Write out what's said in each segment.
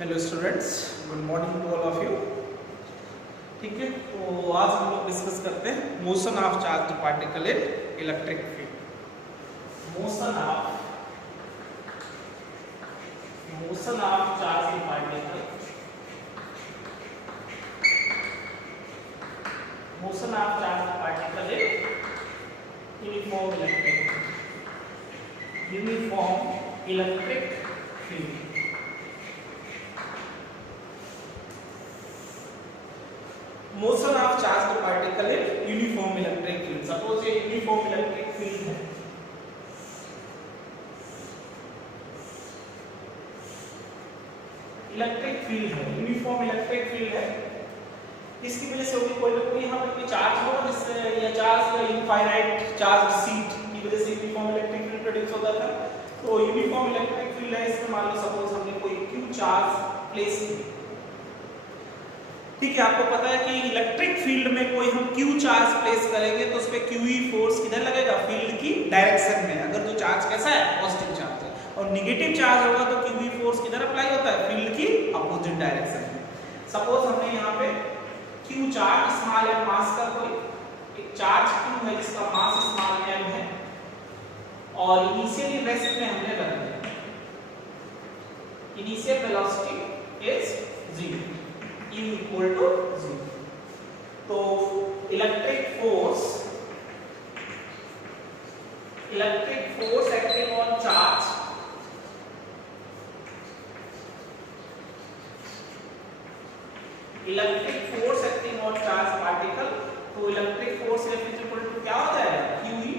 Hello students, good morning to all of you. ठीक है, तो आज हम लोग डिस्कस करते हैं motion of charge particle in electric field. Motion of charge particle, motion of charge particle in uniform electric field. Motion of charge particle in uniform electric field. Suppose ये uniform electric field है, electric field है, uniform electric field है। इसकी वजह से होगी कोई ना कोई यहाँ पर चार्ज हो, जिससे या चार्ज या इनफाइनाइट चार्ज सीट की वजह से यूनिफॉर्म इलेक्ट्रिक फील्ड प्रोड्यूस होता था। तो यूनिफॉर्म इलेक्ट्रिक फील्ड है, इसमें मान लो सपोज हमने कोई क्यू चार्ज प्लेस किया। ठीक है, आपको पता है कि इलेक्ट्रिक फील्ड में कोई हम क्यू चार्ज प्लेस करेंगे तो उस पे क्यूई फोर्स किधर लगेगा? फील्ड की डायरेक्शन में। अगर तो चार्ज कैसा है? पॉजिटिव चार्ज है, और नेगेटिव चार्ज होगा तो क्यूई फोर्स किधर अप्लाई होता है? फील्ड की अपोजिट डायरेक्शन में। सपोज हमने यहाँ पे क्यू चार्ज स्मॉल एम मास का कोई एक चार्ज क्यू है जिसका मास स्मॉल एम है, और इनिशियल रेस्ट में हमने रख दिया initial velocity is 0, U equal to 0। तो electric force acting on charge particle, तो electric force F is equal to क्या हो जाएगा? QE।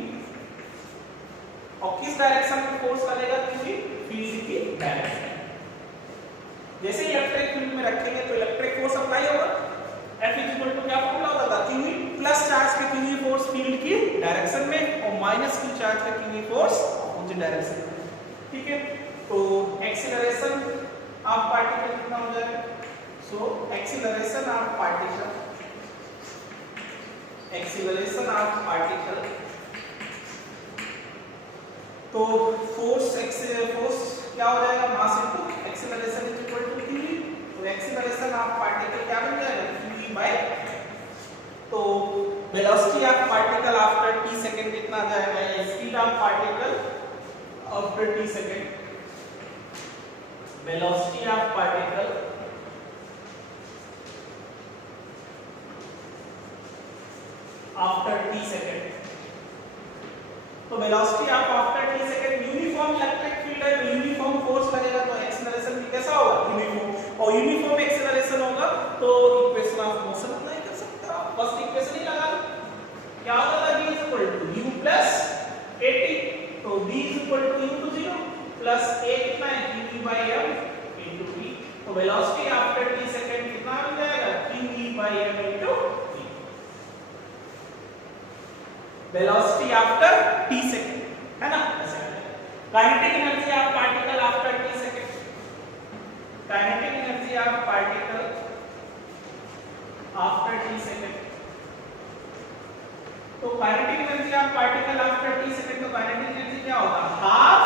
और किस डायरेक्शन में फोर्स लगेगा? QE फील्ड की डायरेक्शन। जैसे ही इलेक्ट्रिक फील्ड में रखेंगे तो इलेक्ट्रिक फोर्स अप्लाई होगा। F इज इक्वल टू क्या फॉर्मूला होता था? QE प्लस चार्ज पे QE फोर्स फील्ड की डायरेक्शन में, और माइनस Q चार्ज पे QE फोर्स अपोजिट डायरेक्शन में। ठीक है, तो एक्सीलरेशन ऑफ पार्टिकल कितना हो जाएगा? सो एक्सीलरेशन ऑफ पार्टिकल, तो फोर्स क्या हो जाएगा? Mass into acceleration is equal to QE। तो एक्सीलरेशन ऑफ पार्टिकल क्या बन जाएगा? QE बाय, तो velocity of particle after t second कितना आ जाएगा? Speed of particle after t second, velocity of particle after t second. तो velocity of after t second, uniform electric field है तो यूनिफॉर्म फोर्स लगेगा, तो एक्सीलरेशन भी कैसा होगा? यूनिफॉर्म। और यूनिफॉर्म एक्सीलरेशन होगा तो इक्वेशन ऑफ मोशन अप्लाई कर सकते हो आप। फर्स्ट इक्वेशन ही लगा लो, क्या होगा? v is equal to u plus at, तो v is equal to u to 0 plus a कितना है? qe by m into v। तो वेलोसिटी आफ्टर t सेकंड कितना बन जाएगा? qe by m into v। Velocity after t second है ना, ऐसे kinetic energy of particle after t second, kinetic energy of particle after t second. तो kinetic energy of particle after t second, तो kinetic energy क्या होगा? Half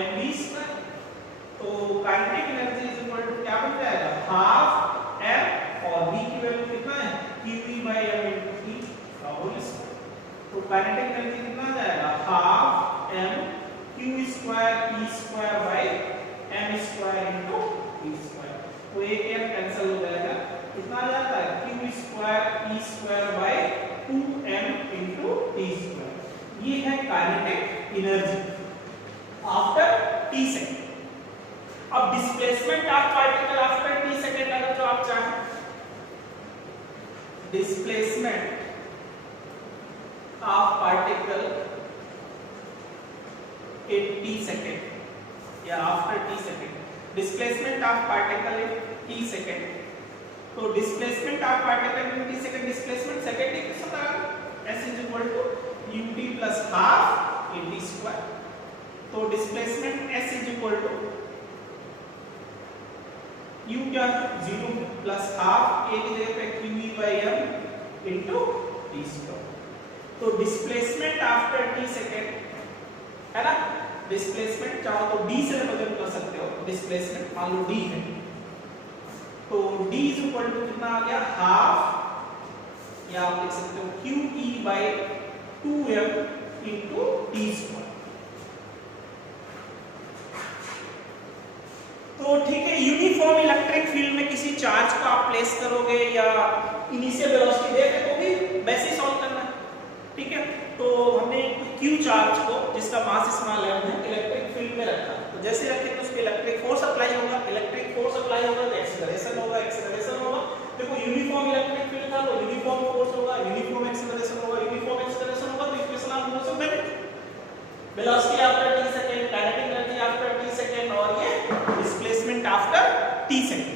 mv²। तो kinetic energy is equal to क्या बन जाएगा? हाफ m, और v की वैल्यू कितना है? qe by m into t का होल स्क्वायर। तो काइनेटिक एनर्जी कितना आ जाएगा? Half m q square e square by m square into e square. तो एक m कैंसिल हो जाएगा, कितना आ जाता है? q square e square by 2m into t square. ये है kinetic energy after t second. अब displacement of particle after t second, अगर जो आप चाहें displacement of particle in t second या after t second, displacement of particle in t second. तो displacement of particle in t second, displacement second equation लगा s is equal to ut plus half at square. तो displacement s is equal to u क्या 0 plus half a की जगह पे qe by m into t square. तो displacement after t second है ना, displacement चाहो तो d से रिप्रेजेंट कर सकते हो। डिस्प्लेसमेंट मान लो d है, तो D इज इक्वल टू कितना आ गया, हाफ, या आप लिख सकते हो QE by 2m into T square. तो ठीक है, यूनिफॉर्म इलेक्ट्रिक फील्ड में किसी चार्ज को आप प्लेस करोगे या इनिशियल वेलोसिटी देके तो भी वैसे ही सॉल्व करना है, ठीक है। तो हमने Q चार्ज को जिसका मास स्मॉल m है इलेक्ट्रिक फील्ड में रखा, तो जैसे रखें तो उस पे इलेक्ट्रिक फोर्स अप्लाई होगा, इलेक्ट्रिक फोर्स अप्लाई होगा तो एक्सीलरेशन होगा, एक्सीलरेशन होगा। देखो यूनिफॉर्म इलेक्ट्रिक फील्ड था तो यूनिफॉर्म फोर्स होगा, यूनिफॉर्म एक्सीलरेशन होगा, यूनिफॉर्म एक्सीलरेशन होगा, तो इक्वेशन आप बोल सकते हैं velocity after t second, kinetic energy after t second और ये displacement after t second.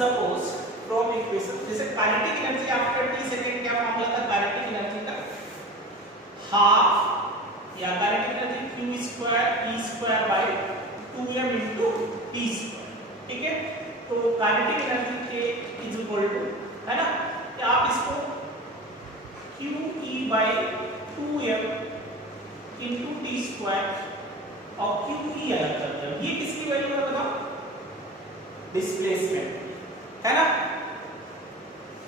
Suppose from equation जैसे kinetic energy after t second क्या फॉर्मूला था, काइनेटिक एनर्जी का हाफ या kinetic energy q square e square by 2m into t square, ठीक है। तो kinetic energy K is equal to, है ना, कि आप इसको QE by 2m into t square और QE अलग कर दो, ये किसकी वैल्यू है बताओ, डिस्प्लेसमेंट, है ना।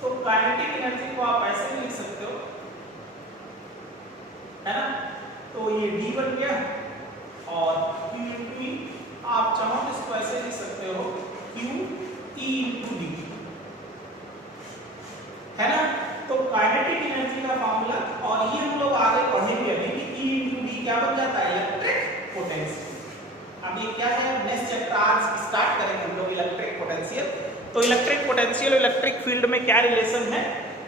तो काइनेटिक एनर्जी को आप ऐसे भी लिख सकते हो, है ना। तो ये d बन गया और q इनटू e, आप चाहो तो इसको ऐसे लिख सकते हो QE इनटू d, है ना। तो काइनेटिक एनर्जी का फॉर्मूला, और ये हम लोग आगे पढ़ेंगे अभी कि E इनटू d क्या बन जाता है, इलेक्ट्रिक पोटेंशियल। अब ये क्या है, नेक्स्ट चैप्टर आज स्टार्ट करेंगे हम लोग इलेक्ट्रिक पोटेंशियल। तो इलेक्ट्रिक पोटेंशियल और इलेक्ट्रिक फील्ड में क्या रिलेशन है,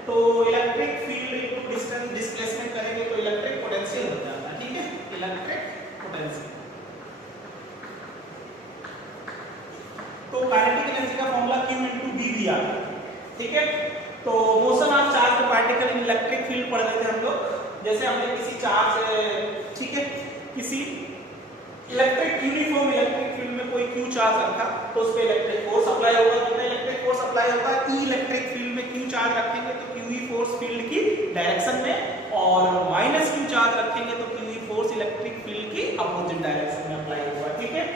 तो electric field into distance displacement करेंगे तो इलेक्ट्रिक पोटेंशियल हो जाता है, ठीक है, इलेक्ट्रिक पोटेंशियल। तो काइनेटिक एनर्जी का फॉर्मूला Q इनटू b भी आ गया, ठीक है। तो motion of charge particle in electric field पढ़ रहे थे हम लोग, जैसे हमने किसी चार्ज, ठीक है, किसी इलेक्ट्रिक यूनिफॉर्म इलेक्ट्रिक फील्ड में कोई Q चार्ज रखा तो उस पे इलेक्ट्रिक फोर्स अप्लाई होगा, कितना इलेक्ट्रिक फोर्स अप्लाई होता है, E इलेक्ट्रिक फील्ड में Q चार्ज रखेंगे तो QE फोर्स फील्ड की डायरेक्शन में, और माइनस Q चार्ज रखेंगे तो QE फोर्स इलेक्ट्रिक फील्ड की अपोजिट डायरेक्शन में अप्लाई होगा, ठीक है।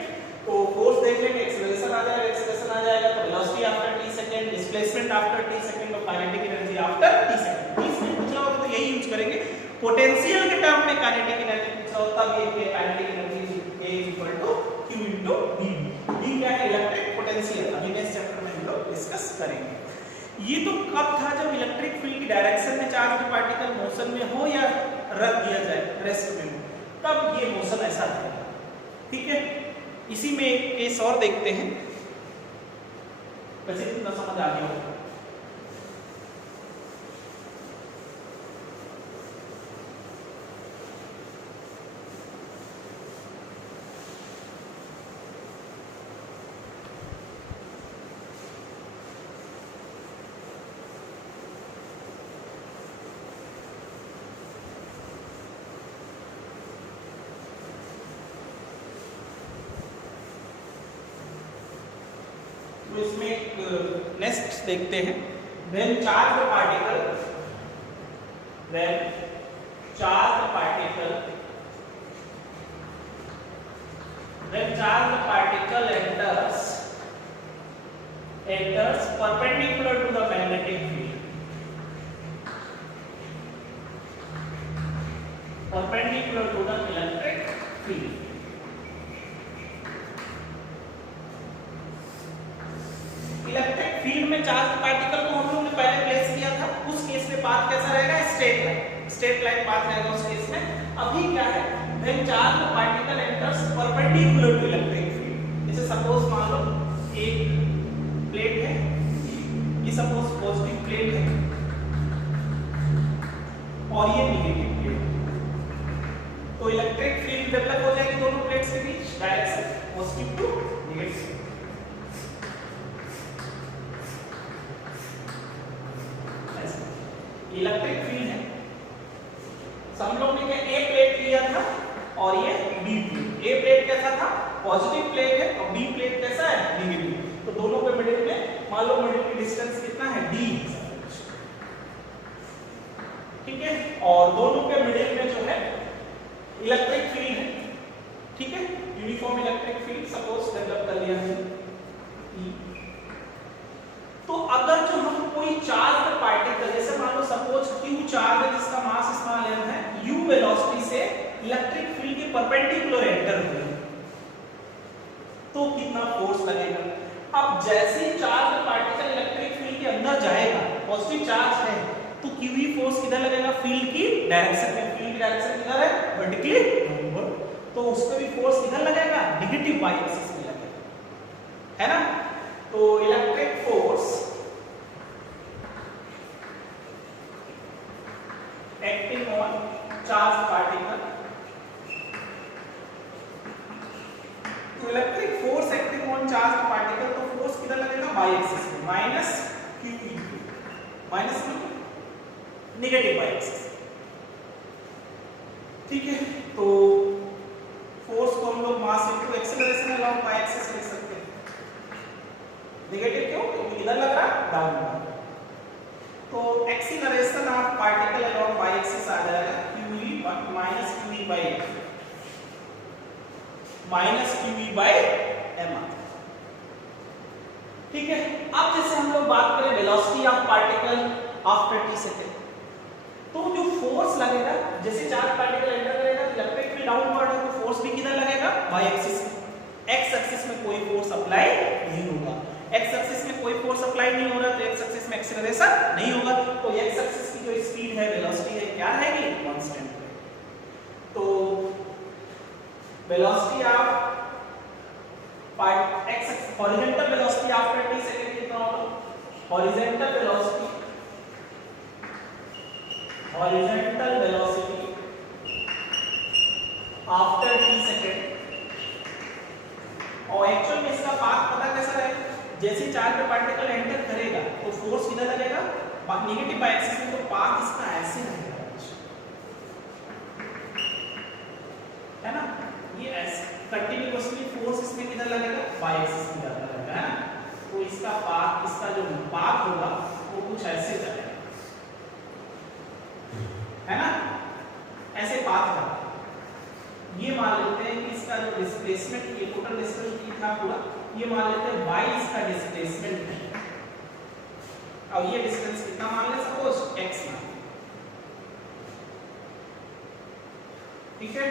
तो फोर्स देख लेंगे, एक्सीलरेशन आ जाएगा, एक्सीलरेशन आ जाएगा तो velocity after t second, displacement after t second और kinetic energy after t second. इसमें पूछा होगा तो यही यूज करेंगे। पोटेंशियल के टर्म में काइनेटिक एनर्जी पूछा होता है, ये kinetic energy A equal to Q into B। B क्या है, इलेक्ट्रिक पोटेंशियल, अभी नेक्स्ट चैप्टर में हम लोग डिस्कस करेंगे। ये तो कब था, जब इलेक्ट्रिक फील्ड की डायरेक्शन में चार्ज पार्टिकल मोशन में हो या रख दिया जाए रेस्ट में हो, तब ये मोशन ऐसा था, ठीक है। इसी में एक केस और देखते हैं, वैसे इतना समझ आ गया होगा। तो इसमें एक नेक्स्ट देखते हैं, when charged particle enters perpendicular to the magnetic field, perpendicular to the electric field। Electric field में चार्ज पार्टिकल को हम लोग ने पहले प्लेस किया था, उस केस में पाथ कैसा रहेगा, स्ट्रेट लाइन पाथ रहेगा उस केस में। अभी क्या है, when charge particle enters perpendicular to electric field, जैसे सपोज मान लो एक प्लेट है, ये सपोज पॉजिटिव प्लेट है और ये नेगेटिव प्लेट, तो इलेक्ट्रिक फील्ड डेवलप हो जाएगी दोनों प्लेट्स के बीच, direction positive to negative. Electric field है, हम लोग ने क्या ए प्लेट लिया था और ये बी प्लेट। ए प्लेट कैसा था, पॉजिटिव प्लेट है, और बी प्लेट कैसा है, नेगेटिव। तो दोनों के मिडिल में मान लो मिडिल की डिस्टेंस कितना है, d, ठीक है, और दोनों के मिडिल में जो है इलेक्ट्रिक फील्ड है, ठीक है, uniform electric field suppose develop कर लिया है E। तो अगर जो हम कोई चार्ज पार्टिकल, जैसे मान लो सपोज q चार्ज है जिसका मास स्मॉल m है, u वेलोसिटी से इलेक्ट्रिक फील्ड के परपेंडिकुलर एंटर हुए, तो कितना फोर्स लगेगा। अब जैसे ही चार्ज पार्टिकल इलेक्ट्रिक फील्ड के अंदर जाएगा, पॉजिटिव चार्ज है, तो QE फोर्स किधर लगेगा, फील्ड की डायरेक्शन में। फील्ड की डायरेक्शन किधर है, वर्टिकली डाउनवर्ड, तो उसमें भी फोर्स किधर लगेगा, नेगेटिव वाई एक्सिस में लगेगा, है ना। तो electric force acting on charge particle, तो electric force acting on charge particle, तो फोर्स किधर लगेगा, वाई एक्सिस में, minus QE, minus negative Y axis, ठीक है। तो फोर्स को हम लोग mass into acceleration along Y axis लिख सकते हैं। नेगेटिव क्यों, क्योंकि इधर लग रहा है डाउनवर्ड, तो acceleration of particle along Y axis आ जाएगा QE minus QE by m, minus QE by m, ठीक है। अब जैसे हम लोग बात करें velocity of particle after t second, तो जो फोर्स लगेगा, जैसे चार्ज पार्टिकल एंटर करेगा तो इलेक्ट्रिक फील्ड डाउनवर्ड है, तो फोर्स भी किधर लगेगा, वाई एक्सिस में। एक्स एक्सिस में कोई फोर्स अप्लाई नहीं होगा, एक्स एक्सिस में कोई फोर्स अप्लाई नहीं हो रहा, तो एक्स एक्सिस में एक्सीलरेशन नहीं होगा, तो एक्स एक्सिस की जो स्पीड है, वेलोसिटी है, क्या रहेगी, कांस्टेंट रहेगी। तो velocity of x axis, horizontal velocity after t second कितना होगा, horizontal velocity, horizontal velocity after t second, और एक्चुअल में इसका पाथ पता कैसा रहेगा, जैसे चार्ज पार्टिकल एंटर करेगा तो फोर्स किधर लगेगा, नेगेटिव वाई एक्सिस में, तो पाथ इसका ऐसे रहेगा, है ना, ये ऐसे कंटीन्यूअसली फोर्स इसमें किधर लगेगा, वाई एक्सिस में लगेगा, है ना। तो इसका पाथ, इसका जो पाथ होगा वो कुछ ऐसे जाएगा, है ना, ऐसे पाथ का। ये मान लेते हैं कि इसका जो डिस्प्लेसमेंट, ये टोटल डिस्टेंस कितना पूरा, ये मान लेते हैं y इसका डिस्प्लेसमेंट है, अब ये डिस्टेंस कितना मान ले, सपोज x मान, ठीक है,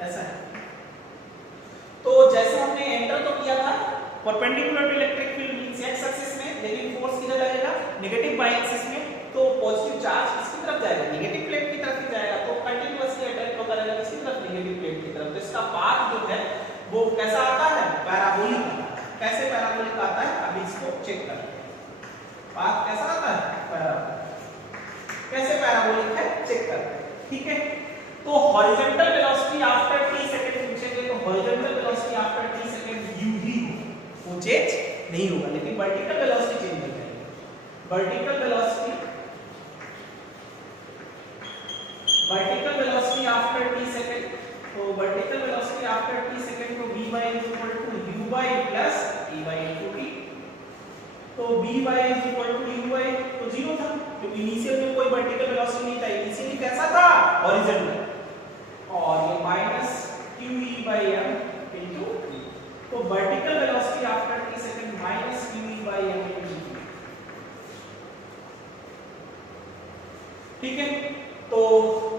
ऐसा है। तो जैसे हमने एंटर तो किया था perpendicular to electric field means x axis में, लेकिन फोर्स किधर लगेगा, नेगेटिव y एक्सिस में, तो पॉजिटिव चार्ज किसकी तरफ जाएगा, नेगेटिव प्लेट की तरफ ही जाएगा, तो कंटीन्यूअसली अट्रैक्ट होता रहेगा किसकी तरफ, नेगेटिव प्लेट की तरफ। तो इसका पाथ जो है वो कैसा आता है, पैराबोलिक आता है। कैसे पैराबोलिक आता है, अभी इसको चेक करते हैं, पाथ कैसा आता है, पैराबोलिक, कैसे पैराबोलिक है चेक करते हैं, ठीक है। तो horizontal velocity after t second पूछेंगे, तो horizontal velocity after t second u ही वो चेंज नहीं होगा, लेकिन वर्टिकल वेलोसिटी चेंज हो जाएगी। Vertical velocity, vertical velocity after t second, तो vertical velocity after t second को v y is equal to u y plus t y into t, तो v y is equal to u y, तो zero था क्योंकि initial में कोई vertical velocity नहीं था, इनिशियली कैसा था, हॉरिजॉन्टल, और ये minus QE by m into t, तो vertical velocity after t second minus QE by m into t, ठीक है। तो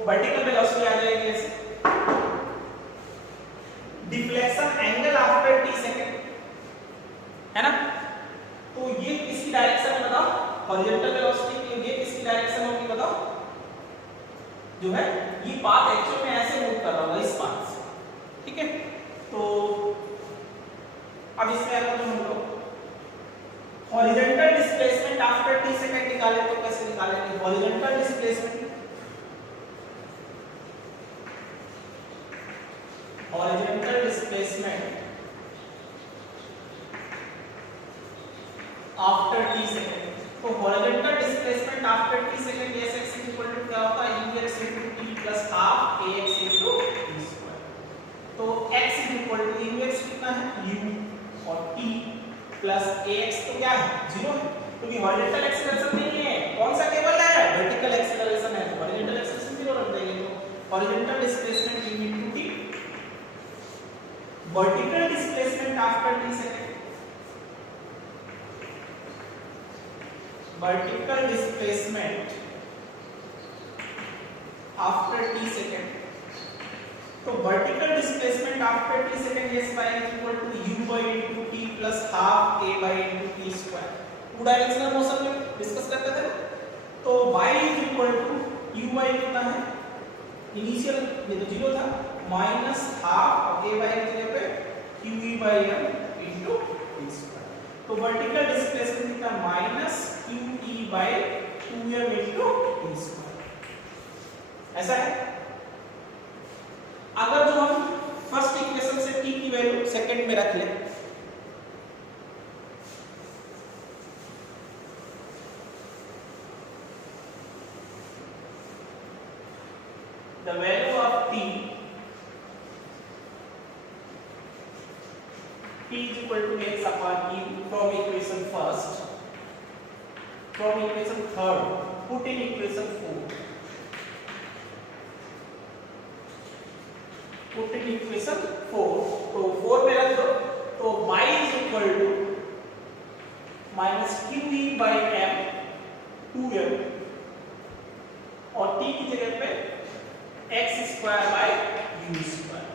वर्टिकल वेलोसिटी आ जाएगी ऐसे। Deflection angle after t second, है ना, तो ये किसकी डायरेक्शन है बताओ, हॉरिजॉन्टल वेलोसिटी की, ये किसकी डायरेक्शन होगी बताओ, जो है ये पाथ एक्चुअल में ऐसे मूव कर रहा होगा इस पाथ से, ठीक है। तो अब इसमें अगर हम लोग horizontal displacement after t second निकालें तो कैसे निकालेंगे, horizontal displacement, horizontal displacement after t second, तो horizontal displacement after t second s x equal to क्या होता है, ux t plus half ax t square, तो x इक्वल टू ux कितना है u और t प्लस ax तो क्या है, जीरो है, क्योंकि हॉरिजॉन्टल एक्सीलरेशन नहीं है, कौन सा केवल है, वर्टिकल एक्सीलरेशन है, तो हॉरिजॉन्टल एक्सीलरेशन जीरो रख देंगे, तो horizontal displacement u into t, vertical displacement after t second, vertical displacement after t second. तो vertical displacement after t second s by is equal to u by into t plus half a by into t square. Two directional motion में discuss करते थे। तो y is equal to u by कितना है, initial ये तो 0 था, minus half a by की जगह पे q e by m into t square। तो वर्टिकल डिस्प्लेसमेंट कितना, minus q e by 2m into t square। ऐसा है। अगर जो हम फर्स्ट इक्वेशन से t की वैल्यू सेकंड में रख लें, the value of t is equal to x upon e from equation first, from equation third put in equation 4, put in equation 4, तो 4 में रख दो, तो y is equal to minus qe by m 2m और t की जगह पे x square by u square.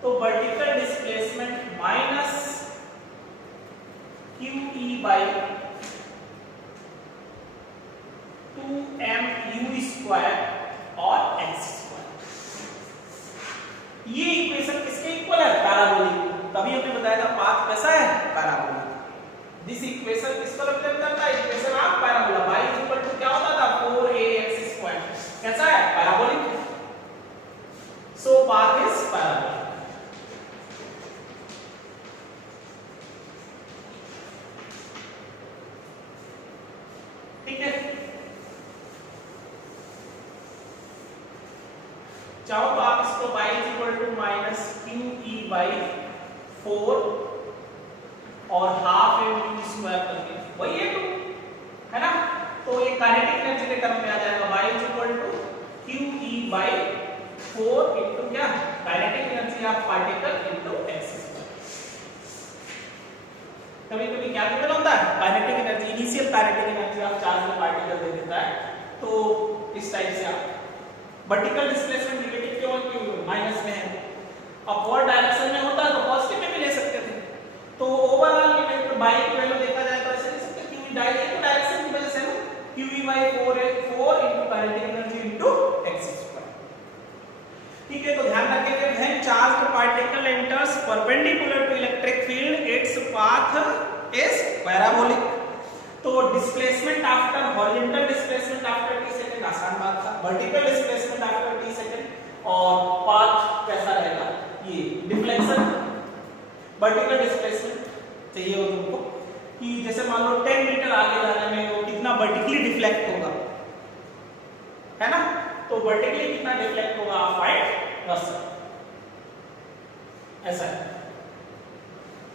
तो vertical displacement minus qe by 2m u square और x स्क्वायर। ये इक्वेशन किसके इक्वल है, पैराबोलिक। तभी हमने बताया था पाथ कैसा है, पैराबोलिक। दिस इक्वेशन किसको रिप्रेजेंट करता है, equation of parabola. y is equal to क्या होता था, 4ax स्क्वायर। कैसा है, parabolic. So path is parabolic. ठीक है, चाहो तो आप इसको y is equal to minus qe by 4 और हाफ m स्क्वायर करके वही है ना, तो ये काइनेटिक एनर्जी के टर्म में आ जाएगा। y is equal to qe by 4 into क्या, kinetic energy of particle into x square. कभी-कभी क्या गिवन होता है, kinetic energy, initial kinetic energy of charge में पार्टिकल दे देता है। तो इस टाइप से आप वर्टिकल डिस्प्लेसमेंट नेगेटिव क्यों माइनस में है, अपवर्ड डायरेक्शन में होता है तो पॉजिटिव में भी ले सकते थे। तो ओवरऑल लिमिट y की वैल्यू देखा जाए तो ऐसे लिख सकते हैं q डायरेक्शन की वजह से ना q by 4 into kinetic energy into x square. ठीक है, तो ध्यान रखेंगे when charged particle enters perpendicular to electric field its path is parabolic. तो displacement after horizontal displacement after t second आसान बात था, vertical displacement after t second और पाथ कैसा रहेगा, ये डिफ्लेक्शन। वर्टिकल डिस्प्लेसमेंट चाहिए हो तुमको कि जैसे मान लो 10 मीटर आगे जाने में वो कितना वर्टिकली डिफ्लेक्ट होगा, है ना, तो वर्टिकली कितना डिफ्लेक्ट होगा आप फाइंड कर सकते, ऐसा है।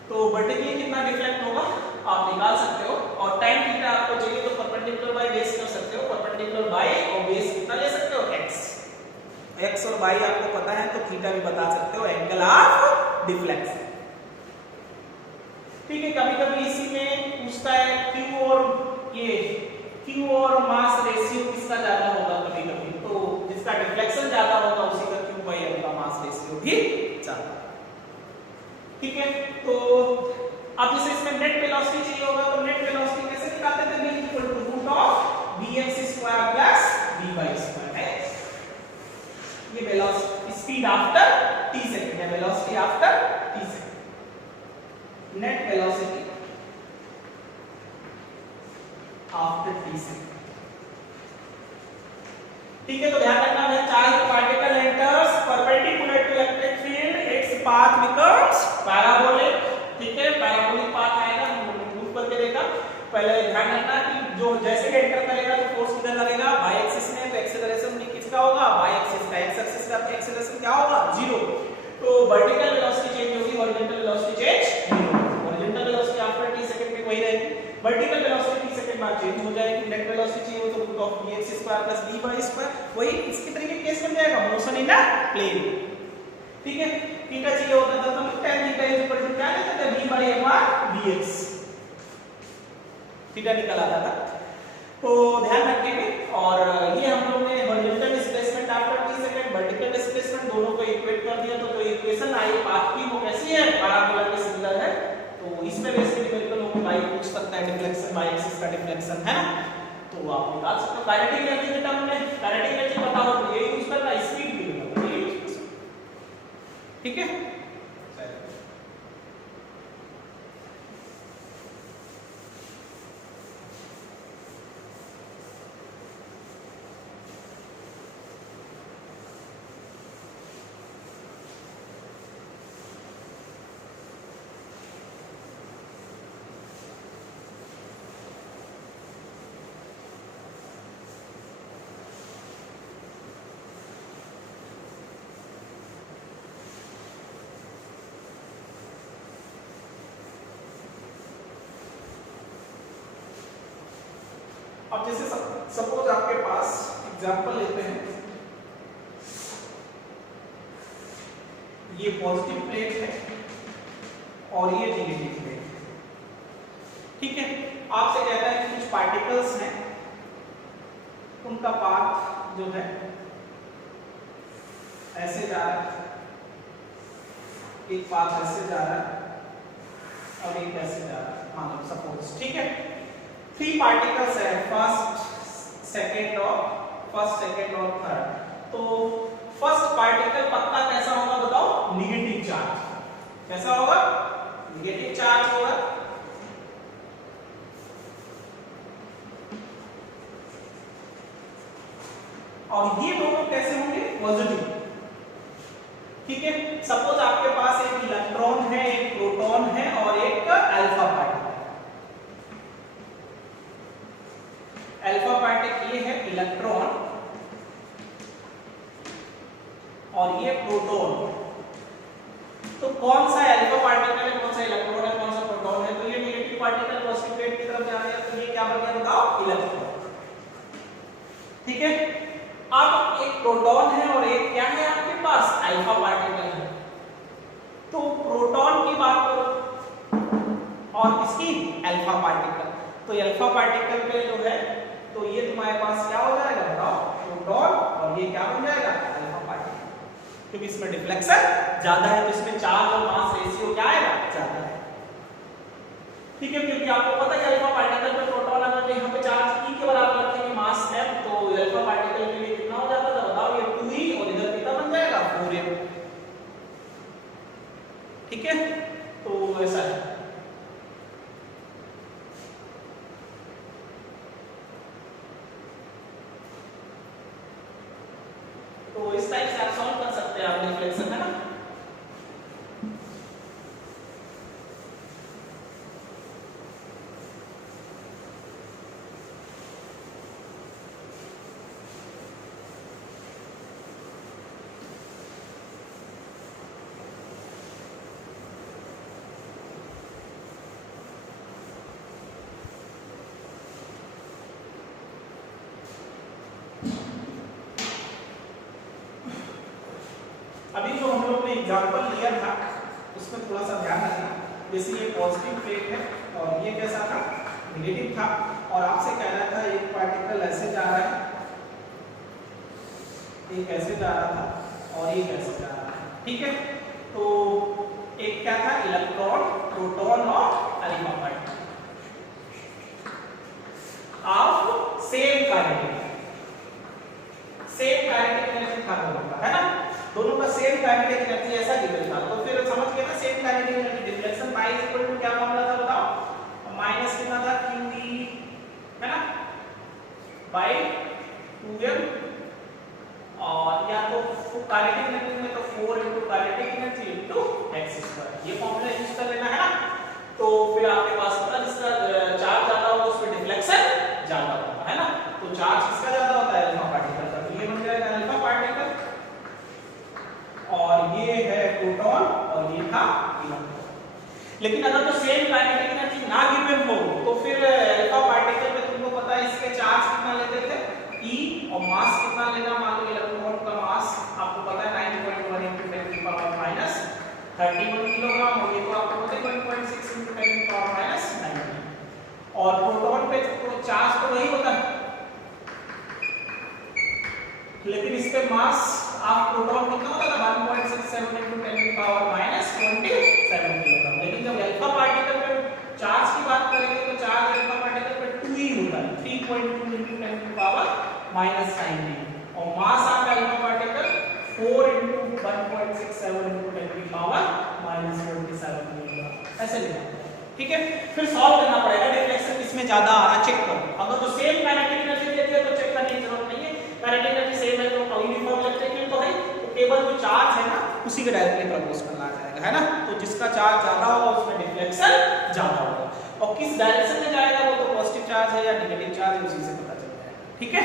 तो वर्टिकली कितना डिफ्लेक्ट होगा आप निकाल सकते हो, और टाइम थीटा आपको चाहिए तो परपेंडिकुलर बाय बेस कर सकते हो, परपेंडिकुलर बाय और बेस कितना ले सकते हो, x और y आपको पता है तो थीटा भी बता सकते हो, एंगल ऑफ डिफ्लेक्शन। ठीक है, कभी-कभी इसी में पूछता है q और मास रेशियो किसका ज्यादा होगा, कभी-कभी तो जिसका डिफ्लेक्शन ज्यादा होगा उसी का q बाय m का मास रेशियो भी ज्यादा। ठीक है, तो अब जैसे इसमें नेट वेलोसिटी चाहिए होगा तो नेट वेलोसिटी कैसे निकालते थे, v equal to root of vx square plus vy square है। ये velocity speed after t second है, velocity after t second, net velocity after t second. ठीक है, तो ध्यान रखना है charge particle enters perpendicular to electric field its path becomes parabolic. ठीक है, पैराबोलिक पाथ आएगा, हम प्रूव करके देखा। पहले ध्यान रखना कि जो जैसे ही एंटर करेगा तो फोर्स किधर लगेगा, y एक्सिस में, तो एक्सेलरेशन किसका होगा, y एक्सिस का, x एक्सिस का एक्सेलरेशन क्या होगा, 0। तो वर्टिकल वेलोसिटी चेंज होगी, हॉरिजॉन्टल वेलोसिटी चेंज नहीं होगी। Horizontal velocity after t second में वही रहेगी, वर्टिकल वेलोसिटी t सेकंड बाद चेंज हो जाएगी। नेट वेलोसिटी चाहिए हो तो root of vx square plus vy square, वही इसकी तरीके केस बन जाएगा, मोशन इन अ प्लेन। ठीक है, थीटा चाहिए होता था तो tan theta is equal to क्या लेते थे, v by m r dx, theta निकल आता था। तो ध्यान रखेंगे। और ये हम लोग ने horizontal displacement after t second, vertical displacement दोनों को इक्वेट कर दिया। तो जो इक्वेशन आई पाथ की वो कैसी है, पैराबोला के सिमिलर है। तो इसमें बेसिकली न्यूमेरिकल लोग y पूछ सकता है, डिफ्लेक्शन y एक्सिस का डिफ्लेक्शन है ना, तो आप निकाल सकते हो। काइनेटिक एनर्जी के टर्म में काइनेटिक एनर्जी पता हो तो ये यूज करना, स्पीड भी पता ये यूज कर सकते हो, ठीक है। अब जैसे सपोज आपके पास एग्जांपल लेते हैं, ये पॉजिटिव प्लेट है और ये नेगेटिव प्लेट है, ठीक है। आपसे कहता है कि कुछ पार्टिकल्स हैं, उनका पाथ जो है ऐसे जा रहा है, एक पाथ ऐसे जा रहा है और एक ऐसे जा रहा है, मान लो सपोज, ठीक है। 3 पार्टिकल्स है, फर्स्ट सेकंड और थर्ड। तो फर्स्ट पार्टिकल पक्का कैसा होगा बताओ, नेगेटिव चार्ज। कैसा होगा, नेगेटिव चार्ज होगा। और ये दोनों कैसे होंगे, पॉजिटिव, ठीक है। सपोज आपके पास एक इलेक्ट्रॉन है, एक प्रोटॉन है और एक अल्फा पार्टिकल। अल्फा पार्टिकल ये है इलेक्ट्रॉन और ये प्रोटॉन। तो कौन सा अल्फा पार्टिकल है, कौन सा इलेक्ट्रॉन है, कौन सा प्रोटॉन है, तो ये नेगेटिव पार्टिकल पॉजिटिव प्लेट की तरफ जा रहे हैं, तो ये क्या बन गया बताओ, इलेक्ट्रॉन, ठीक है। अब एक प्रोटॉन है और एक क्या है आपके पास, अल्फा पार्टिकल है। तो प्रोटॉन की बात करो और इसकी अल्फा पार्टिकल, तो अल्फा पार्टिकल पे जो है तो ये तुम्हारे पास क्या हो जाएगा बताओ, प्रोटॉन, और ये क्या बन जाएगा, अल्फा पार्टिकल, क्योंकि इसमें डिफ्लेक्शन ज्यादा है, तो इसमें चार्ज और मास रेशियो क्या आएगा, ज्यादा है, ठीक है। क्योंकि आपको पता है अल्फा पार्टिकल पे प्रोटॉन अगर यहाँ पे चार्ज e के बराबर रखेंगे, मास m, तो अल्फा पार्टिकल के लिए कितना हो जाता था बताओ, ये 2e और इधर कितना बन जाएगा, 4m, ठीक है। तो ऐसा है। तो इस टाइप से आप सॉल्व कर सकते हैं आप डिफ्लेक्शन, है ना। अभी जो हम लोग ने एग्जांपल लिया था उसमें थोड़ा सा ध्यान रखना, जैसे ये पॉजिटिव प्लेट है और ये कैसा था, नेगेटिव था, और आपसे कह रहा था एक पार्टिकल ऐसे जा रहा है, एक ऐसे जा रहा था और एक ऐसे जा रहा था, ठीक है। तो एक क्या था, इलेक्ट्रॉन, प्रोटॉन और alpha particle of same kinetic energy था दोनों का, है ना, दोनों का सेम काइनेटिक एनर्जी ऐसा गिवन था। तो फिर समझ गए ना, same kinetic energy, deflection y equal to क्या फॉर्मूला था बताओ, माइनस कितना था, qe, है ना, बाय 2m, और या तो काइनेटिक एनर्जी में तो 4 into kinetic energy into x², ये फॉर्मूला यूज कर लेना, है ना। तो फिर आपके पास पता जिसका चार्ज ज्यादा होगा उसमें डिफ्लेक्शन ज्यादा होगा, है ना। तो चार्ज किसका ज्यादा होता है, अल्फा पार्टिकल का, तो ये बन जाएगा अल्फा पार्टिकल, और ये है प्रोटॉन और ये था इलेक्ट्रॉन। लेकिन अगर तो सेम काइनेटिक एनर्जी ना गिवन हो तो फिर अल्फा पार्टिकल में तुमको पता है इसके चार्ज कितना लेते थे, e, और मास कितना लेना, मान लो इलेक्ट्रॉन का मास आपको पता है 9.1 × 10⁻³ किलोग्राम, और ये तो आपको पता है 1.6 × 10⁻⁹ और प्रोटॉन पे तो चार्ज तो वही होता है लेकिन इस पे मास ऑफ प्रोटॉन कितना होता था 1.67 into 10 की पावर -27 किलोग्राम। लेकिन जब अल्फा पार्टिकल पे चार्ज की बात करेंगे तो चार्ज अल्फा पार्टिकल पे 2 ही होता है, 3.2 into 10 की पावर -19, और mass of alpha particle 4 into 1.67 into 10 की पावर -27 किलोग्राम। ऐसे लिखा, ठीक है। फिर सॉल्व करना पड़ेगा डिफ्लेक्शन किसमें ज्यादा आ रहा है चेक करो। अगर तो सेम काइनेटिक एनर्जी देती है तो चेक करने की जरूरत नहीं है, काइनेटिक एनर्जी सेम है तो यूनिफॉर्म इलेक्ट्रिक फील्ड तो है, तो केवल जो चार्ज है ना उसी के डायरेक्टली प्रोपोर्शनल आ जाएगा, है ना। तो जिसका चार्ज ज्यादा होगा उसमें डिफ्लेक्शन ज्यादा होगा, और किस डायरेक्शन में जाएगा वो तो पॉजिटिव चार्ज है या नेगेटिव चार्ज है उसी से पता चल जाएगा, ठीक है,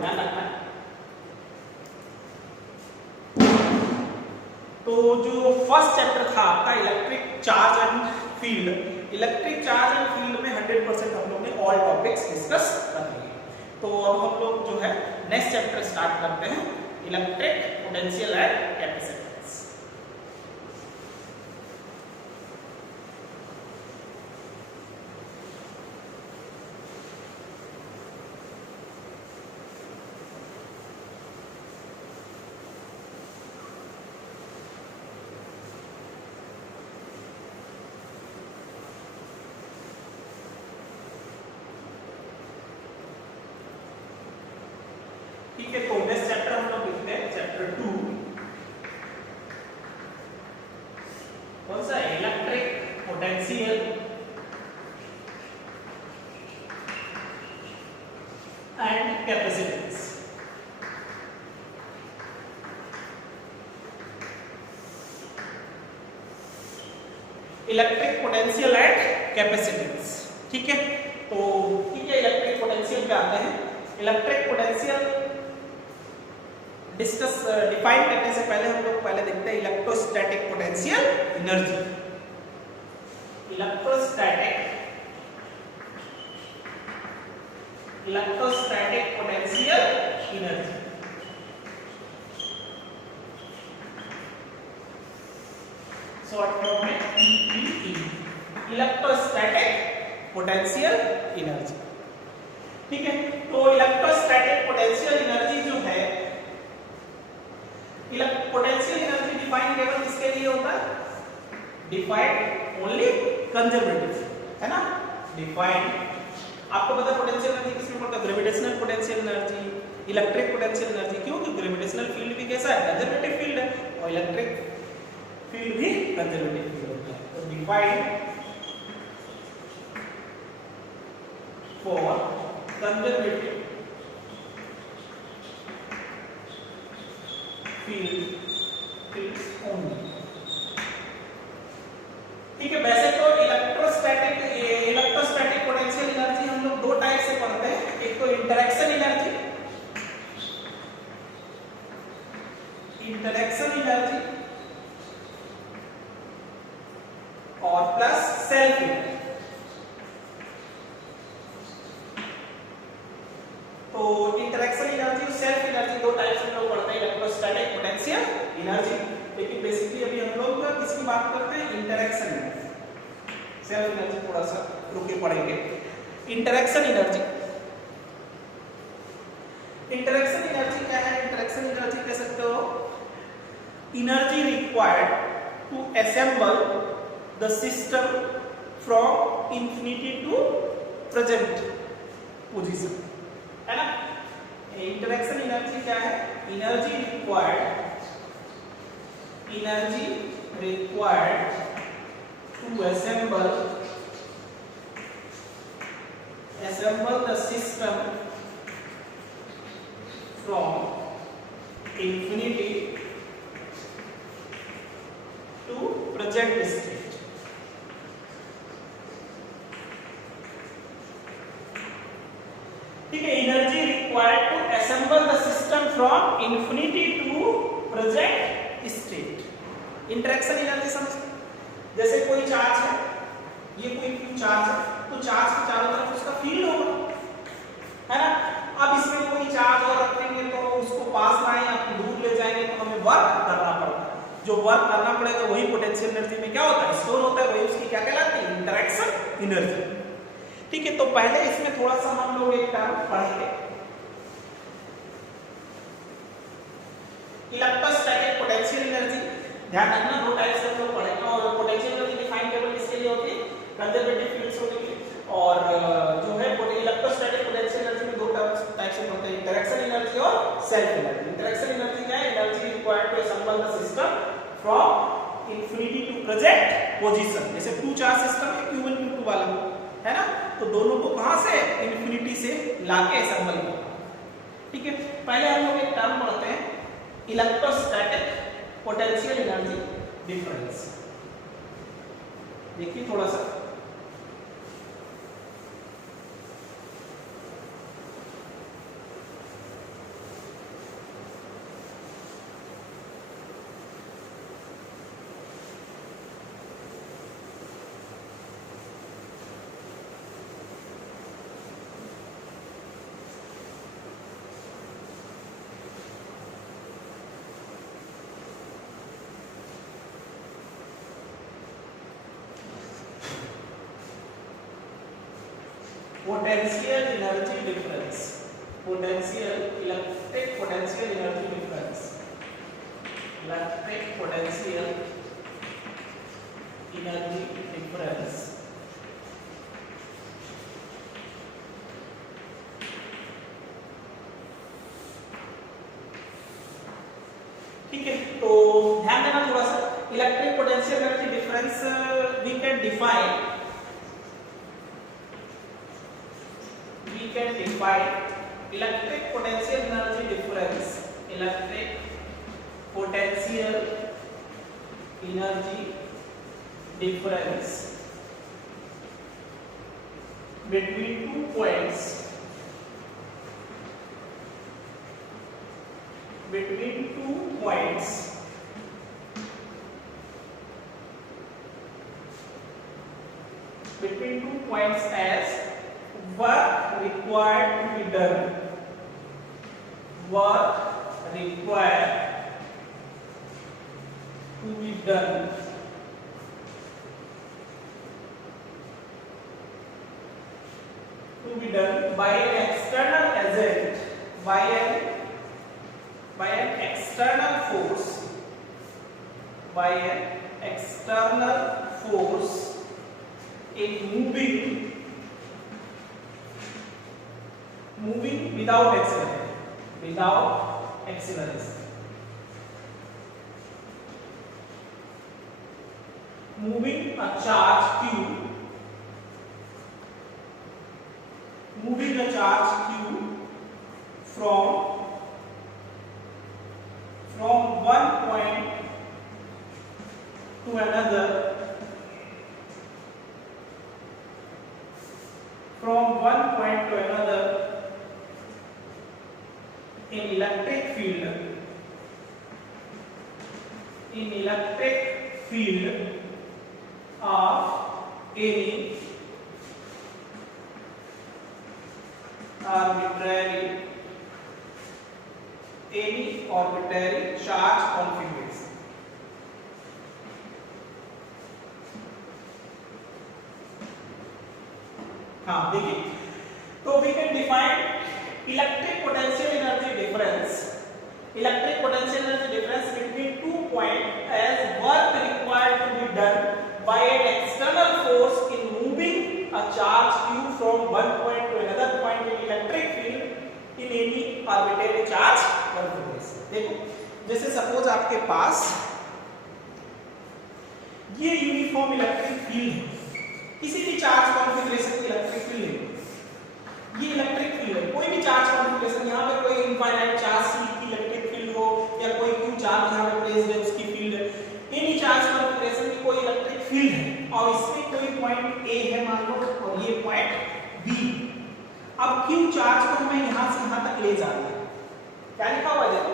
ध्यान रखना। तो जो फर्स्ट चैप्टर था आपका electric charge and field, electric charge and field में 100% हम लोग ने ऑल टॉपिक्स डिस्कस कर लिए। तो अब हम लोग जो है नेक्स्ट चैप्टर स्टार्ट करते हैं, इलेक्ट्रिक पोटेंशियल एंड कैपेसिटेंस। ठीक है, तो नेक्स्ट चैप्टर हम लोग लिखते हैं चैप्टर 2, कौन सा, electric potential and capacitance. Electric potential and capacitance, ठीक है। तो ठीक है, इलेक्ट्रिक पोटेंशियल पे आते हैं। इलेक्ट्रिक पोटेंशियल डिस्कस डिफाइन करने से पहले हम लोग पहले देखते हैं electrostatic potential energy. Electrostatic potential energy, short form में EPE, इलेक्ट्रोस्टैटिक पोटेंशियल एनर्जी, ठीक है। तो इलेक्ट्रोस्टैटिक पोटेंशियल एनर्जी जो है, पोटेंशियल एनर्जी डिफाइन केवल किसके लिए होता है, डिफाइंड ओनली कंजर्वेटिव, है ना। डिफाइंड आपको पता है पोटेंशियल एनर्जी किसमें पड़ता है, gravitational potential energy, electric potential energy. क्यों, क्योंकि ग्रेविटेशनल फील्ड भी कैसा है, कंजर्वेटिव फील्ड है, और इलेक्ट्रिक फील्ड भी कंजर्वेटिव फील्ड होता है। तो defined for conservative fields only, ठीक है। वैसे तो इलेक्ट्रोस्टैटिक पोटेंशियल एनर्जी हम लोग दो टाइप से पढ़ते हैं, एक तो इंटरेक्शन एनर्जी और प्लस सेल्फ एनर्जी। तो इंटरेक्शन एनर्जी और सेल्फ एनर्जी दो टाइप से हम लोग पढ़ते हैं इलेक्ट्रोस्टैटिक पोटेंशियल एनर्जी, लेकिन बेसिकली अभी हम लोग किसकी बात करते हैं, इंटरेक्शन एनर्जी। सेल्फ एनर्जी थोड़ा सा रुके पढ़ेंगे। इंटरेक्शन एनर्जी क्या है, इंटरेक्शन एनर्जी कह सकते हो energy required to assemble the system from infinity to present position, है ना। इंटरेक्शन एनर्जी क्या है, energy required to assemble the system from infinity to present state। ठीक है, energy required to assemble the system from infinity to present state। Interaction energy समझ, जैसे कोई charge है, ये कोई चार्ज है, तो चार्ज के चारों तरफ उसका फील्ड होगा, है ना। अब इसमें कोई चार्ज और रखेंगे तो उसको पास लाएं या दूर ले जाएंगे तो हमें वर्क करना पड़ता है, जो वर्क करना पड़ेगा वही पोटेंशियल एनर्जी में क्या होता है, स्टोर होता है, वही उसकी क्या कहलाती है, इंटरेक्शन एनर्जी। ठीक है, तो पहले इसमें थोड़ा सा हम लोग एक टर्म पढ़ेंगे, इलेक्ट्रोस्टैटिक पोटेंशियल एनर्जी, ध्यान रखना दो टाइप से हम लोग पढ़ेंगे, और पोटेंशियल एनर्जी डिफाइन केवल किसके लिए होती है, कंजर्वेटिव फील्ड्स होने के लिए, और जो है इलेक्ट्रोस्टैटिक पोटेंशियल एनर्जी में दो टाइप से पढ़ते हैं, इंटरेक्शन एनर्जी और सेल्फ एनर्जी। इंटरेक्शन एनर्जी क्या है, energy required to assemble the system from infinity to present position, जैसे टू चार्ज सिस्टम है Q1 Q2 वाला, है ना, तो दोनों को कहां से, इंफिनिटी से लाके असम्बल करना। ठीक है, पहले हम लोग एक टर्म पढ़ते हैं, इलेक्ट्रोस्टैटिक पोटेंशियल एनर्जी डिफरेंस। देखिए थोड़ा सा, potential energy difference, potential electric potential energy difference, electric potential energy difference. ठीक है, तो ध्यान देना थोड़ा सा, electric potential energy difference we can define electric potential energy difference, electric potential energy difference between 2 points, between 2 points as work required to be done, work required to be done by an external agent, by an external force, by an external force in moving without acceleration, moving a charge Q, from one point to another, in electric field of any arbitrary charge configuration. हाँ देखिए, तो we can define electric potential energy difference between 2 points as work required to be done by an external force in moving a charge Q from one point to another point in electric field in any arbitrary charge configuration. देखो, जैसे suppose आपके पास ये uniform electric field है, किसी भी charge configuration की electric field है, ये इलेक्ट्रिक फील्ड है, कोई भी चार्ज कॉन्फ़िगरेशन, यहाँ पे कोई इनफाइनाइट चार्ज सी की इलेक्ट्रिक फील्ड हो या कोई क्यू चार्ज यहाँ पे प्लेस्ड है उसकी फील्ड है, एनी चार्ज कॉन्फ़िगरेशन की कोई इलेक्ट्रिक फील्ड है और इसमें कोई पॉइंट ए है मान लो और ये पॉइंट बी। अब क्यू चार्ज को हमें यहाँ से यहाँ तक ले जाना है, क्या लिखा हुआ है देखो,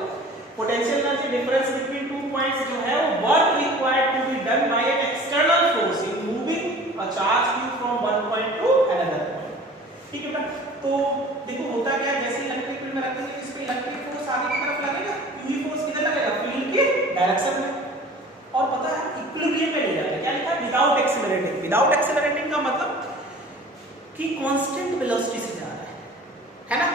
potential energy difference between 2 points जो है वो work required to be done by an external force in moving a charge Q from one point to another point. ठीक है बेटा, तो देखो होता क्या है, जैसे इलेक्ट्रिक फील्ड में रखेंगे इस पे इलेक्ट्रिक फोर्स आगे की तरफ लगेगा, ये फोर्स किधर लगेगा, फील्ड के डायरेक्शन में, और पता है इक्विलिब्रियम में ले जाता है, क्या लिखा है, विदाउट एक्सेलरेटिंग। विदाउट एक्सेलरेटिंग का मतलब कि कांस्टेंट वेलोसिटी से जा रहा है ना,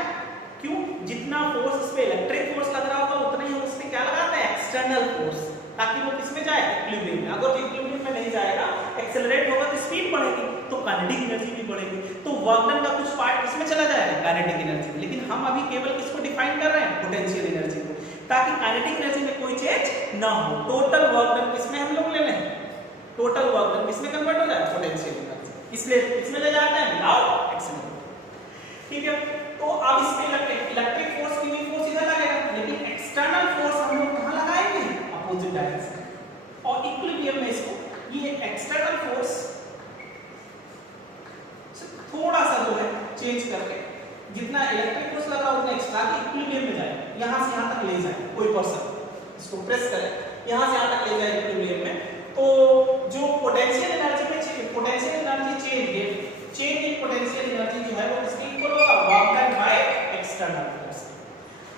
क्यों, जितना फोर्स इस पे इलेक्ट्रिक फोर्स लग रहा होगा उतना ही उस पे क्या लगाते हैं, एक्सटर्नल फोर्स, ताकि वो किसमें जाए, इक्विलिब्रियम में। अगर इक्विलिब्रियम में नहीं जाएगा, एक्सेलरेट होगा तो स्पीड बढ़ेगी, तो काइनेटिक एनर्जी भी बढ़ेगी, तो वर्क डन का कुछ पार्ट किसमें चला जाएगा, काइनेटिक एनर्जी में। लेकिन हम अभी केवल किसको डिफाइन कर रहे हैं, पोटेंशियल एनर्जी को, ताकि काइनेटिक एनर्जी में कोई चेंज ना हो। टोटल वर्क डन किसमें हम लोग ले लें, टोटल वर्क डन किसमें कन्वर्ट हो जाए, पोटेंशियल एनर्जी, इसलिए किसमें ले जाते हैं, विदाउट एक्सेलरेट। ठीक है, तो अब इसमें इलेक्ट्रिक फोर्स की भी फोर्स इधर लगेगा, लेकिन एक्सटर्नल फोर्स हम लोग कहां लगाएंगे, अपोजिट डायरेक्शन। और इक्विलिब्रियम में इसको ये एक्सटर्नल फोर्स थोड़ा सा जो है चेंज करके, जितना इलेक्ट्रिक फोर्स लगा उतना एक्स्ट्रा के इक्विलिब्रियम में जाए, यहां से यहां तक ले जाए, कोई पर्सन इसको प्रेस करे, यहां से यहां तक ले जाए इक्विलिब्रियम में, तो जो पोटेंशियल एनर्जी में potential energy change in potential energy जो है वो किसके इक्वल होगा, work done by external force.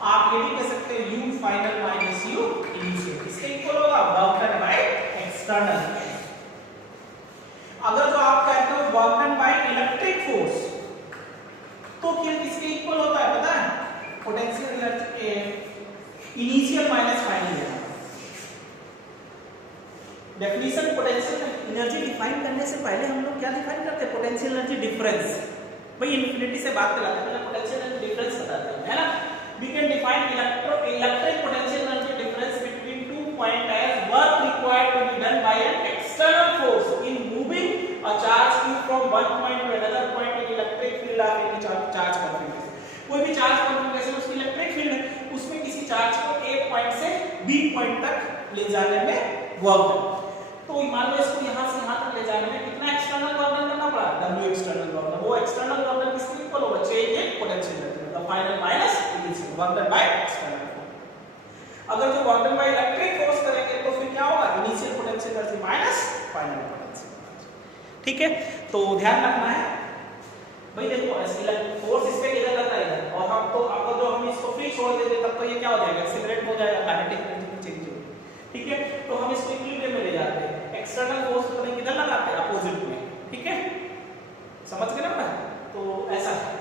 आप ये भी कह सकते हैं u final minus u initial, इसके इक्वल होगा वर्क डन बाय एक्सटर्नल। अगर जो आप कहते हो work done by electric force, तो फिर किसके इक्वल होता है पता है, potential energy initial minus final. Definition potential energy define करने से पहले हम लोग क्या डिफाइन करते हैं, पोटेंशियल एनर्जी डिफरेंस। भाई इन्फिनिटी से बात कराते हैं, पहले पोटेंशियल एनर्जी डिफरेंस बताते हैं, है ना। We can define electric potential energy difference between two point as work required to be done by an external force in moving a charge q from one point to another point in electric field of any charge configuration. कोई भी charge configuration उसकी electric field है, उसमें किसी charge को a point से b point तक ले जाने में वर्क डन, तो मान लो इसको यहां से यहां तक ले जाने में कितना एक्सटर्नल वर्क डन करना पड़ा, w एक्सटर्नल वर्क डन। वो एक्सटर्नल वर्क डन किसके इक्वल होगा, चेंज इन पोटेंशियल एनर्जी, मतलब final minus initial work done by external force. अगर जो work done by electric force करेंगे तो फिर क्या होगा, initial potential energy minus final potential energy. ठीक है, तो ध्यान रखना है भाई। देखो इलेक्ट्रिक फोर्स इस पे किधर लगता है इधर, और हम तो अगर जो हम इसको फ्री छोड़ देते तब तो ये क्या हो जाएगा, एक्सेलरेट हो जाएगा, काइनेटिक एनर्जी में चेंज होगी। ठीक है, तो हम इसको इक्विलिब्रियम में ले जाते हैं, एक्सटर्नल फोर्स को किधर लगाते हैं, अपोजिट में। ठीक है, समझ गए ना, तो ऐसा है।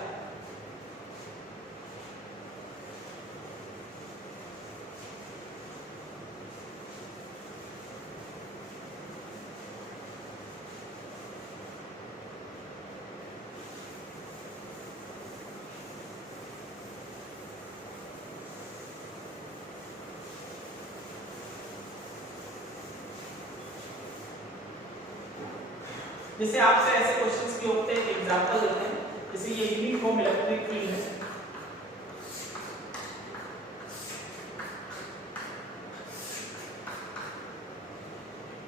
जैसे आपसे ऐसे क्वेश्चंस भी होते हैं, एग्जांपल देते हैं, जैसे ये यूनिफॉर्म इलेक्ट्रिक फील्ड है,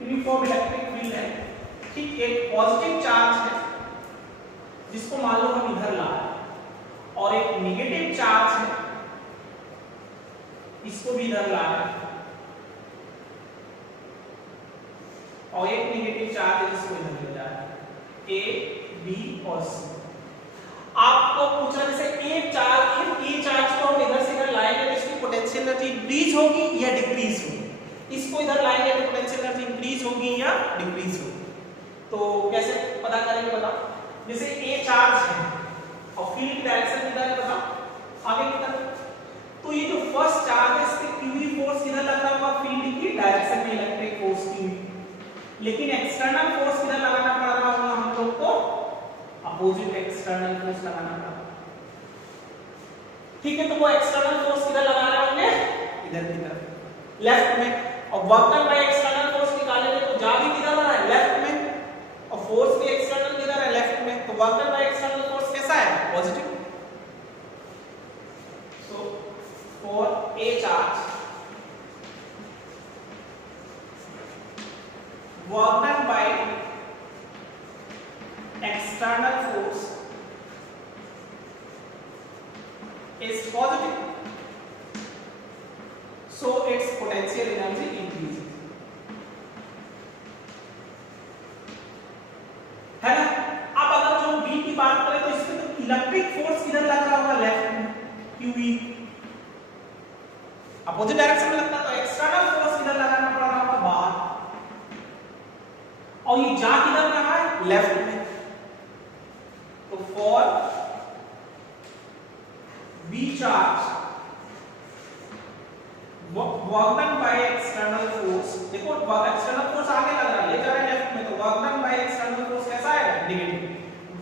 यूनिफॉर्म इलेक्ट्रिक फील्ड है, ठीक, एक पॉजिटिव चार्ज है जिसको मान लो हम इधर ला रहे हैं, और एक नेगेटिव चार्ज है इसको भी इधर ला रहे हैं, और एक नेगेटिव चार्ज है जिसको इधर ले जा रहे हैं, ए बी और सी। आपको पूछा जैसे ए चार्ज को हम इधर से इधर लाएंगे तो इसकी पोटेंशियल एनर्जी इंक्रीज होगी या डिक्रीज होगी, इसको इधर लाएंगे तो पोटेंशियल एनर्जी इंक्रीज होगी या डिक्रीज होगी। तो कैसे पता करेंगे बताओ, जैसे ए चार्ज है और फील्ड की डायरेक्शन किधर है बताओ, आगे की तरफ, तो ये जो फर्स्ट चार्ज है इसके क्यूवी फोर्स किधर लग रहा होगा, फील्ड की डायरेक्शन में इलेक्ट्रिक फोर्स की, लेकिन एक्सटर्नल फोर्स किधर लगाना पड़ रहा होगा हम लोग को, अपोजिट एक्सटर्नल फोर्स लगाना पड़ा। ठीक है, तो वो एक्सटर्नल फोर्स किधर लगा रहे होंगे, इधर की तरफ लेफ्ट में, और work done by external force निकालेंगे तो जा भी किधर रहा है, लेफ्ट में, और फोर्स भी एक्सटर्नल किधर है, लेफ्ट में, तो work done by external force कैसा है, positive. So for a charge work done by external force is positive, so its potential energy increases, है ना। अब अगर जो B की बात करें तो इसमें तो इलेक्ट्रिक फोर्स किधर लग रहा होगा, लेफ्ट में, QE अपोजिट डायरेक्शन में लगता है, तो एक्सटर्नल फोर्स किधर लगाना पड़ रहा होगा, बाहर, और ये जा किधर रहा है, लेफ्ट में, तो for B charge work done by external force, देखो एक्सटर्नल फोर्स आगे लग रहा है, ले जा रहा है लेफ्ट में, तो work done by external force कैसा आएगा? Negative.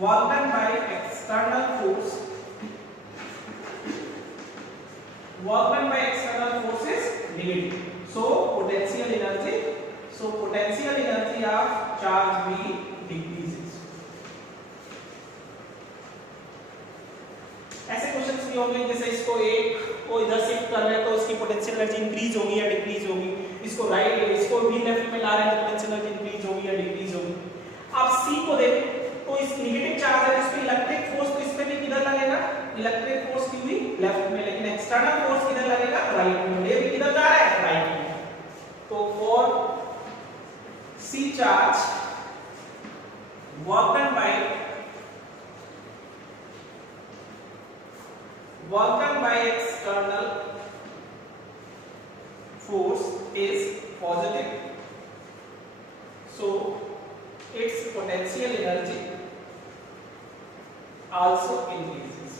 Work done by external force, work done by external force is negative. So potential energy of charge B decreases. ऐसे क्वेश्चंस भी होंगे जैसे इसको एक को इधर शिफ्ट कर रहे हैं तो इसकी पोटेंशियल एनर्जी इंक्रीज होगी या डिक्रीज होगी, इसको भी लेफ्ट में ला रहे हैं तो पोटेंशियल एनर्जी इंक्रीज होगी या डिक्रीज होगी। आप C को देखें तो इस नेगेटिव चार्ज है, इस पे इलेक्ट्रिक फोर्स तो इसमें भी किधर लगेगा? इलेक्ट्रिक फोर्स की भी लेफ्ट में, लेकिन एक्सटर्नल फोर्स किधर लगेगा? राइट में। ये भी किधर जा रहा है? राइट में। तो for C charge work done by external force is positive, so its potential energy also increases.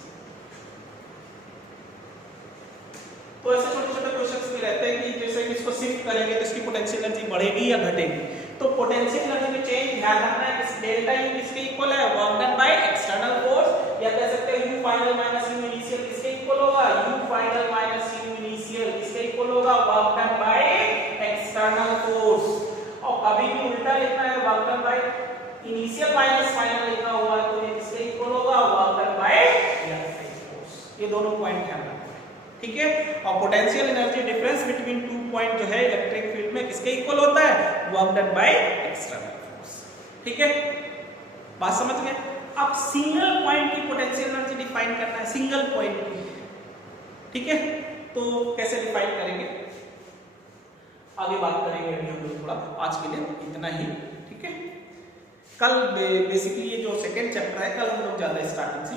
तो ऐसे छोटे-छोटे क्वेश्चंस भी रहते हैं कि जैसे इसको शिफ्ट करेंगे तो इसकी पोटेंशियल एनर्जी बढ़ेगी या घटेगी। तो पोटेंशियल एनर्जी में चेंज ध्यान रखना है कि डेल्टा U किसके इक्वल है? Work done by external force, या कह सकते हैं U final minus U initial किसके इक्वल होगा? U final minus U initial किसके इक्वल होगा? Work done by external force. और कभी भी उल्टा लिखना है, work done by initial minus final लिखा हुआ है तो ये किसके इक्वल होगा? Work done by electric force. ये दोनों पॉइंट ध्यान रखना, ठीक है। और potential energy difference between 2 point जो है इलेक्ट्रिक फील्ड में किसके इक्वल होता है? Work done by external force, ठीक है। बात समझ गए? अब सिंगल पॉइंट की पोटेंशियल एनर्जी डिफाइन करना है, सिंगल पॉइंट की, ठीक है। तो कैसे डिफाइन करेंगे आगे बात करेंगे, अभी हम लोग थोड़ा, आज के लिए इतना ही, ठीक है। कल बेसिकली ये जो सेकेंड चैप्टर है कल हम लोग ज्यादा स्टार्टिंग से